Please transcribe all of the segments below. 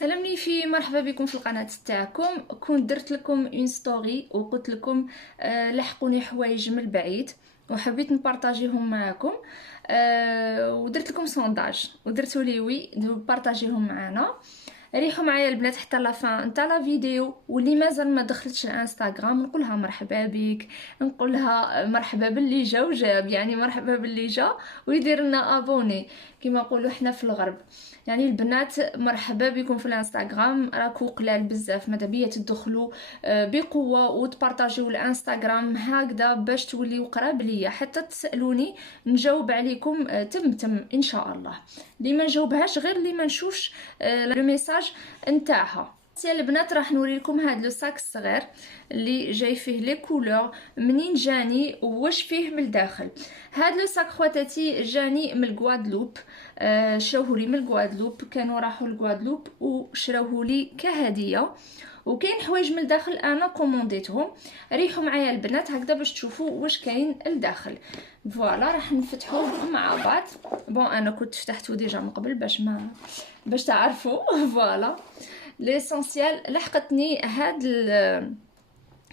سلام لي في مرحبا بكم في القناه تاعكم. كنت درت لكم اون ستوري وقلت لكم لحقوني حوايج من البعيد وحبيت نبارطاجيهم معكم. ودرت لكم سونداج ودرتوا لي وي بارطاجيهم معنا. ريحوا معايا البنات حتى لا فان نتاع لا فيديو، واللي مازال ما دخلتش الانستغرام نقولها مرحبا بك، نقولها مرحبا باللي جا وجاب، يعني مرحبا باللي جا ويدير لنا ابوني كما نقولوا حنا في الغرب. يعني البنات مرحبا بكم في الانستغرام، راكو قلال بزاف، ماذا بيا تدخلوا بقوه وتبارطاجيو الانستغرام هكذا باش توليو قراب ليا، حتى تسالوني نجاوب عليكم تم ان شاء الله. اللي ما نجاوبهاش غير اللي ما نشوفش لو ميساج نتاعها. يا البنات راح نوريلكم هذا لو ساك الصغير اللي جاي فيه لي كولور، منين جاني واش فيه من الداخل. هذا لو ساك خواتاتي جاني من الغوادلوب، شراوه لي من الغوادلوب، كانوا راحوا الغوادلوب وشراوه لي كهديه، وكاين حوايج من الداخل انا كومونديتهم. ريحوا معايا البنات هكذا باش تشوفوا واش كاين الداخل. فوالا راح نفتحوه مع بعض. بون انا كنت فتحته ديجا من قبل باش تعرفوا. فوالا ليسونسيال لحقتني هاد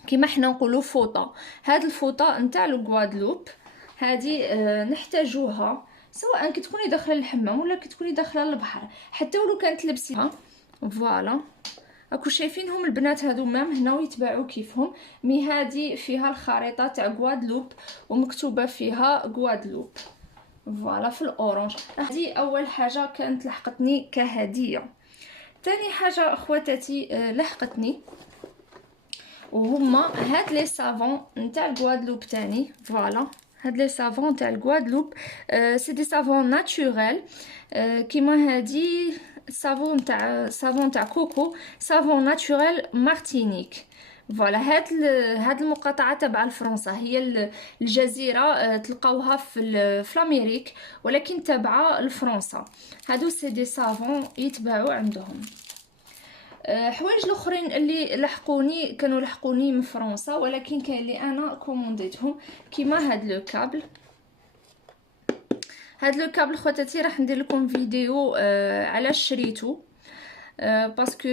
كيما حنا نقولوا فوطه، هاد الفوطه نتاع الغوادلوب هادي نحتاجوها سواء كي تكوني داخله الحمام ولا كي تكوني داخله البحر، حتى ولو كانت لبسيها. فوالا راكو شايفينهم البنات هادو مام هنا ويتباعوا كيفهم. مي هادي فيها الخريطه تاع غوادلوب ومكتوبه فيها غوادلوب فوالا في الاورانج. هذه اول حاجه كانت لحقتني كهديه. تاني حاجه اخواتاتي لحقتني وهما هاد لي سافون نتاع الغوادلوب تاني. فوالا هاد لي سافون تاع الغوادلوب سي دي سافون ناتوريل، كيما هادي سافون تاع كوكو، سافون ناتوريل مارتينيك. فوالا هاد المقاطعه تبع لفرنسا، هي الجزيره تلقاوها في الامريك ولكن تبع لفرنسا. هادو سي دي سافون يتباعوا عندهم. حوايج الاخرين اللي كانوا لحقوني من فرنسا ولكن كاين اللي انا كومونديتهم، كيما هاد لو كابل. هاد لو كابل خواتاتي راح ندير لكم فيديو علاش شريته، باسكو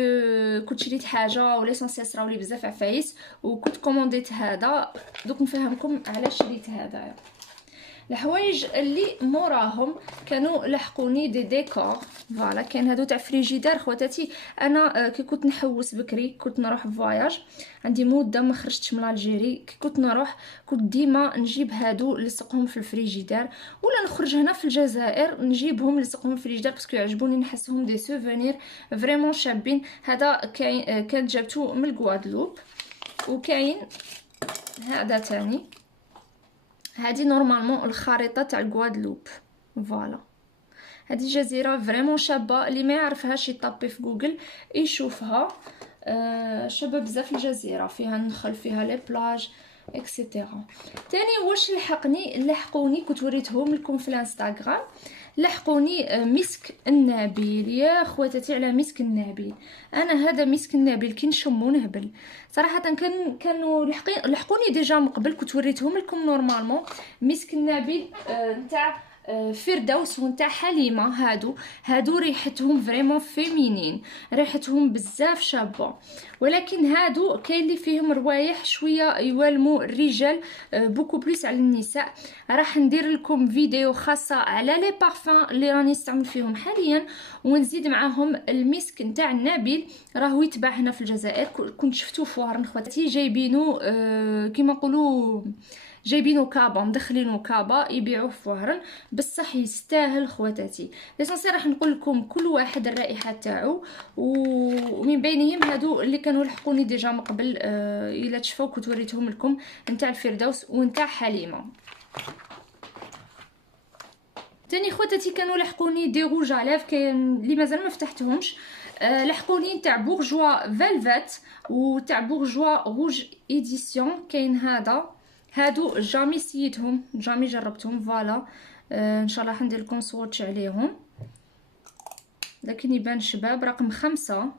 كنت شريت حاجه وليسونسيال صراولي بزاف عفايس وكنت كومونديت هذا، دوك نفهمكم علاش شريت هذا. الحوايج اللي موراهم كانوا لحقوني دي ديكور. فوالا كاين هادو تاع فريجيدار خواتاتي. انا كي كنت نحوس بكري كنت نروح فواياج، عندي مده ما خرجتش من الجيري، كي كنت نروح كنت ديما نجيب هادو نلصقهم في الفريجيدار، ولا نخرج هنا في الجزائر نجيبهم نلصقهم في الفريجيدار باسكو يعجبوني نحسهم دي سوفونير فريمون شابين. هذا كاين كان جابتو من الغوادلوب. وكاين هذا تاني، هذه نورمالمون الخريطه تاع الغوادلوب. فوالا هذه جزيره فريمون شابه، اللي ما يعرفهاش يطابي في جوجل يشوفها. شابه بزاف الجزيره، فيها النخل، فيها لي بلاج اكسيتيرا. تاني واش لحقوني كنت وريتهم لكم في الانستغرام. لحقوني مسك النبيل. يا خواتاتي على مسك النبيل، انا هذا مسك النبيل كي نشمو نهبل صراحه. كانوا لحقوني ديجا من قبل، كنت وريتهم لكم نورمالمون. مسك النبيل نتاع فردوس ونتاع حليمه، هادو ريحتهم فريمون فيمينين، ريحتهم بزاف شابه. ولكن هادو كاين اللي فيهم روايح شويه يوالموا الرجال بوكو بليس على النساء. راح ندير لكم فيديو خاصه على لي بارفان اللي راني نستعمل فيهم حاليا، ونزيد معاهم المسك نتاع النبيل، راهو يتباع هنا في الجزائر. كنت شفتوه في وهران خواتي جايبينو كيما نقولوا جايبينو كابا، مدخلينو كابا يبيعوه في وهران، بصح يستاهل خواتاتي. ليسونسي راح نقول لكم كل واحد الرائحه تاعو، ومن بينهم هادو اللي كانوا لحقوني ديجا من قبل الا تشفاو كنت وريتهم لكم، نتاع الفردوس ونتاع حليمه. تاني خواتاتي كانوا لحقوني دي روج عليف، كاين اللي مازال ما فتحتهمش. لحقوني تاع بورجوا فيلفت وتاع بورجوا روج ايديسيون. كاين هادو جامي سيتهم، جامي جربتهم. فوالا ان شاء الله حندير لكم صوتش عليهم، لكن يبان شباب. رقم 5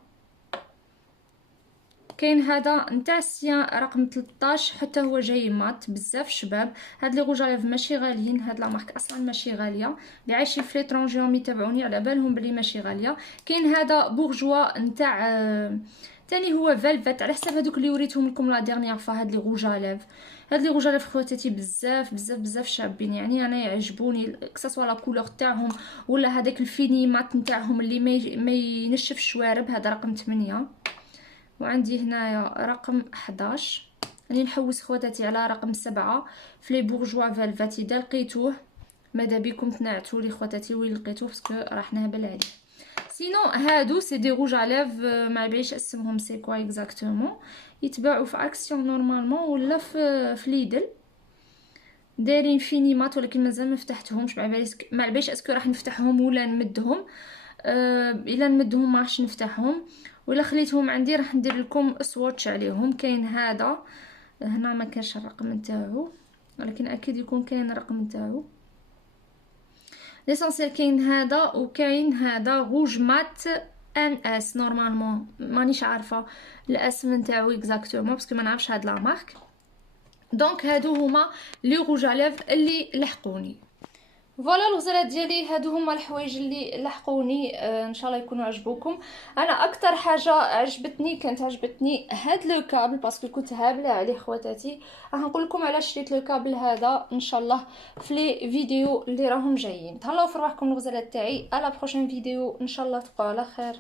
كاين هذا نتاع السيان رقم 13 حتى هو جاي مات بزاف شباب. هاد لي روج اليف ماشي غاليين، هاد لا مارك اصلا ماشي غاليه، اللي عايشين في ليترونجي يتابعوني على بالهم بلي ماشي غاليه. كاين هذا بورجوا نتاع تاني هو فالفت، على حساب هذوك اللي وريتهم لكم لا ديرنيير فوا. هاد لي روج اليف، هاد لي روج اليف خواتاتي بزاف بزاف بزاف شابين، يعني انا يعجبوني كسوا لا كولور تاعهم ولا هذاك الفيني مات نتاعهم اللي ما ينشف الشوارب. هذا رقم 8. وعندي هنايا رقم 11. راني نحوس خواتاتي على رقم 7 في لي بورجوا فالفات. اذا لقيتوه ماذا بكم تنعتوا لي خواتاتي وين لقيتوه، باسكو راح نهبل عليه. سينو هادو سي دي روج اليف ما بعيش اسمهم سي كوا اكزاكتومون، يتباعوا في اكسيون نورمالمون ولا في ليدل، دايرين فيني مات، ولكن مازال ما فتحتهمش. ما بعيش اسكو راح نفتحهم ولا نمدهم. الا نمدهم ما راحش نفتحهم، ولا خليتهم عندي راح ندير لكم سواتش عليهم. كاين هذا هنا ما كانش الرقم نتاعو، ولكن اكيد يكون كاين الرقم نتاعو. ليسونسيال كاين هذا وكاين هذا روج مات ان اس نورمالمون، مانيش عارفه الاسم نتاعو اكزاكتومون باسكو ما نعرفش هاد لا مارك. دونك هادو هما لي روج اليف اللي لحقوني. فوالا الغزالات ديالي، هادو هما الحوايج اللي لحقوني. ان شاء الله يكونوا عجبوكم. انا اكثر حاجه كانت عجبتني هاد لو كابل، باسكو كنت هابله عليه خواتاتي. راح نقول لكم علاش شريت لو كابل هذا ان شاء الله في لي فيديو اللي راهم جايين. تهلاو في رواحكم الغزالات تاعي، على بروشين فيديو ان شاء الله، تبقوا على خير.